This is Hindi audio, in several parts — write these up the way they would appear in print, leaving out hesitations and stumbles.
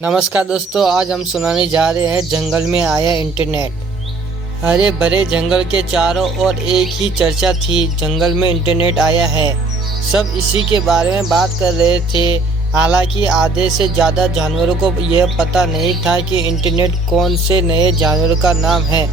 नमस्कार दोस्तों, आज हम सुनाने जा रहे हैं जंगल में आया इंटरनेट। हरे भरे जंगल के चारों ओर एक ही चर्चा थी, जंगल में इंटरनेट आया है। सब इसी के बारे में बात कर रहे थे। हालांकि आधे से ज़्यादा जानवरों को यह पता नहीं था कि इंटरनेट कौन से नए जानवर का नाम है।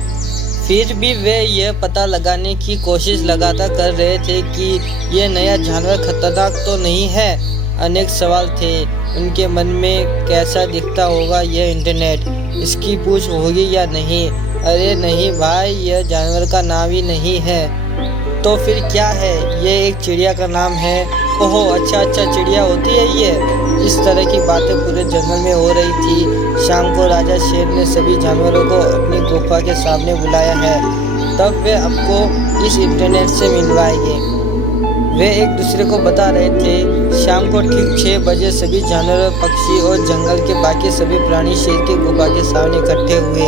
फिर भी वे यह पता लगाने की कोशिश लगातार कर रहे थे कि यह नया जानवर खतरनाक तो नहीं है। अनेक सवाल थे उनके मन में। कैसा दिखता होगा यह इंटरनेट? इसकी पूंछ होगी या नहीं? अरे नहीं भाई, यह जानवर का नाम ही नहीं है। तो फिर क्या है? ये एक चिड़िया का नाम है। ओहो अच्छा, चिड़िया होती है ये। इस तरह की बातें पूरे जंगल में हो रही थी। शाम को राजा शेर ने सभी जानवरों को अपनी गुफा के सामने बुलाया है। तब वे आपको इस इंटरनेट से मिलवाएंगे। वे एक दूसरे को बता रहे थे। शाम को ठीक 6 बजे सभी जानवर, पक्षी और जंगल के बाकी सभी प्राणी शेर की गुफा के सामने इकट्ठे हुए।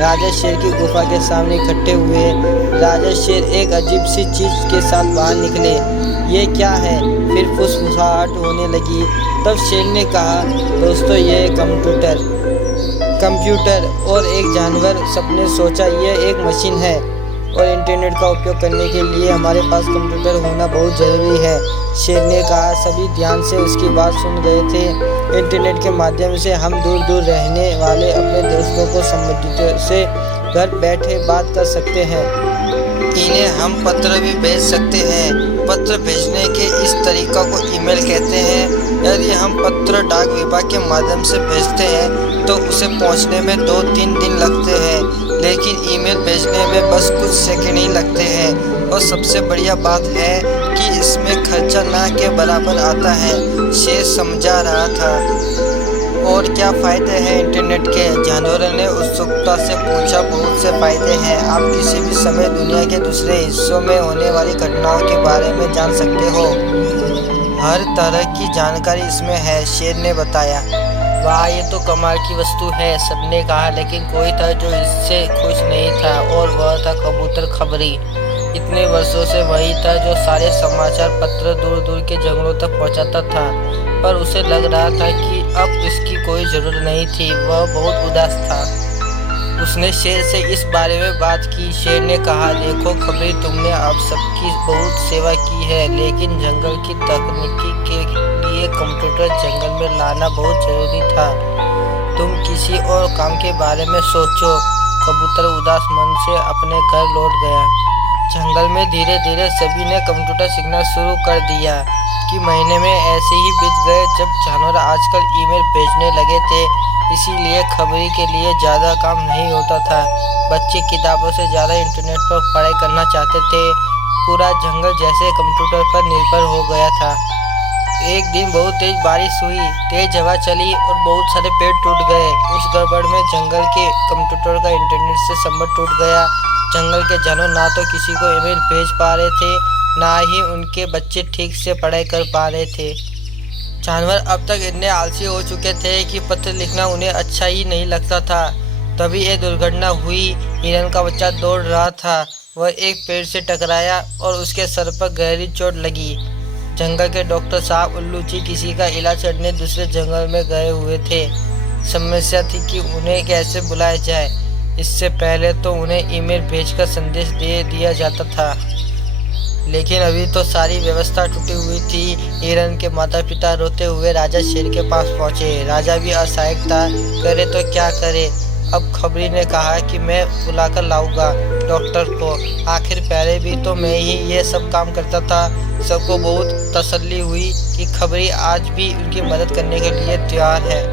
राजा शेर की गुफा के सामने इकट्ठे हुए। राजा शेर एक अजीब सी चीज के साथ बाहर निकले। ये क्या है? फिर फुसफुसाहट होने लगी। तब शेर ने कहा, दोस्तों ये कंप्यूटर और एक जानवर। सबने सोचा यह एक मशीन है और इंटरनेट का उपयोग करने के लिए हमारे पास कंप्यूटर होना बहुत ज़रूरी है। शेर ने कहा। सभी ध्यान से उसकी बात सुन रहे थे। इंटरनेट के माध्यम से हम दूर दूर रहने वाले अपने दोस्तों को संबंधितों से घर बैठे बात कर सकते हैं। इन्हें हम पत्र भी भेज सकते हैं। पत्र भेजने के इस तरीका को ईमेल कहते हैं। यदि हम पत्र डाक विभाग के माध्यम से भेजते हैं तो उसे पहुंचने में 2-3 दिन लगते हैं, लेकिन ईमेल भेजने में बस कुछ सेकंड ही लगते हैं। और सबसे बढ़िया बात है कि इसमें खर्चा ना के बराबर आता है, शेर समझा रहा था। और क्या फ़ायदे हैं इंटरनेट के? जानवरों ने उत्सुकता से पूछा। बहुत से फ़ायदे हैं। आप किसी भी समय दुनिया के दूसरे हिस्सों में होने वाली घटनाओं के बारे में जान सकते हो। हर तरह की जानकारी इसमें है, शेर ने बताया। वाह, ये तो कमाल की वस्तु है, सबने कहा। लेकिन कोई था जो इससे खुश नहीं था, और वह था कबूतर खबरी। इतने वर्षों से वही था जो सारे समाचार पत्र दूर दूर के जंगलों तक पहुंचाता था, पर उसे लग रहा था कि अब इसकी कोई ज़रूरत नहीं थी। वह बहुत उदास था। उसने शेर से इस बारे में बात की। शेर ने कहा, देखो खबरी, तुमने अब सबकी बहुत सेवा की है, लेकिन जंगल की तकनीकी के लिए कंप्यूटर जंगल में लाना बहुत ज़रूरी था। तुम किसी और काम के बारे में सोचो। कबूतर उदास मन से अपने घर लौट गया। जंगल में धीरे धीरे सभी ने कंप्यूटर सीखना शुरू कर दिया। कि महीने में ऐसे ही बीत गए जब जानवर आजकल ईमेल भेजने लगे थे, इसीलिए खबरी के लिए ज़्यादा काम नहीं होता था। बच्चे किताबों से ज़्यादा इंटरनेट पर पढ़ाई करना चाहते थे। पूरा जंगल जैसे कंप्यूटर पर निर्भर हो गया था। एक दिन बहुत तेज बारिश हुई, तेज हवा चली और बहुत सारे पेड़ टूट गए। उस गड़बड़ में जंगल के कंप्यूटर का इंटरनेट से संपर्क टूट गया। जंगल के जानवर ना तो किसी को ईमेल भेज पा रहे थे, ना ही उनके बच्चे ठीक से पढ़ाई कर पा रहे थे। जानवर अब तक इतने आलसी हो चुके थे कि पत्र लिखना उन्हें अच्छा ही नहीं लगता था। तभी एक दुर्घटना हुई। हिरन का बच्चा दौड़ रहा था। वह एक पेड़ से टकराया और उसके सर पर गहरी चोट लगी। जंगल के डॉक्टर साहब उल्लू जी किसी का इलाज करने दूसरे जंगल में गए हुए थे। समस्या थी कि उन्हें कैसे बुलाया जाए। इससे पहले तो उन्हें ईमेल भेजकर संदेश दे दिया जाता था, लेकिन अभी तो सारी व्यवस्था टूटी हुई थी। हिरन के माता पिता रोते हुए राजा शेर के पास पहुंचे। राजा भी असहाय था, करे तो क्या करे। अब खबरी ने कहा कि मैं बुलाकर लाऊंगा डॉक्टर को। आखिर पहले भी तो मैं ही ये सब काम करता था। सबको बहुत तसल्ली हुई कि खबरी आज भी उनकी मदद करने के लिए तैयार है।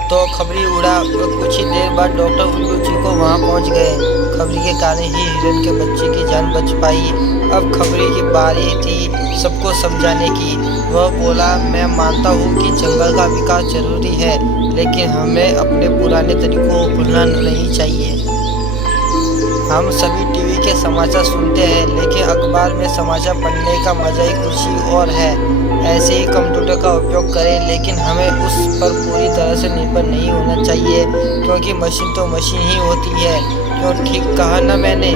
तो खबरी उड़ा और कुछ ही देर बाद डॉक्टर उल्लू जी को वहाँ पहुँच गए। खबरी के कारण ही हिरन के बच्चे की जान बच पाई। अब खबरी की बारी थी सबको समझाने की। वह बोला, मैं मानता हूँ कि जंगल का विकास जरूरी है, लेकिन हमें अपने पुराने तरीकों को भूलना नहीं चाहिए। हम सभी टीवी के समाचार सुनते हैं, लेकिन अखबार में समाचार पढ़ने का मजा ही कुछ ही और है। ऐसे ही कंप्यूटर का उपयोग करें, लेकिन हमें उस पर पूरी तरह से निर्भर नहीं होना चाहिए, क्योंकि मशीन तो मशीन ही होती है। क्यों, ठीक कहा ना मैंने?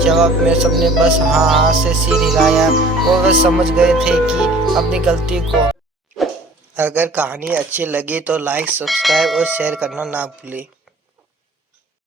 जवाब में सबने बस हाँ से सिर हिलाया और वह समझ गए थे कि अपनी गलती को अगर कहानी अच्छी लगी तो लाइक, सब्सक्राइब और शेयर करना ना भूलें।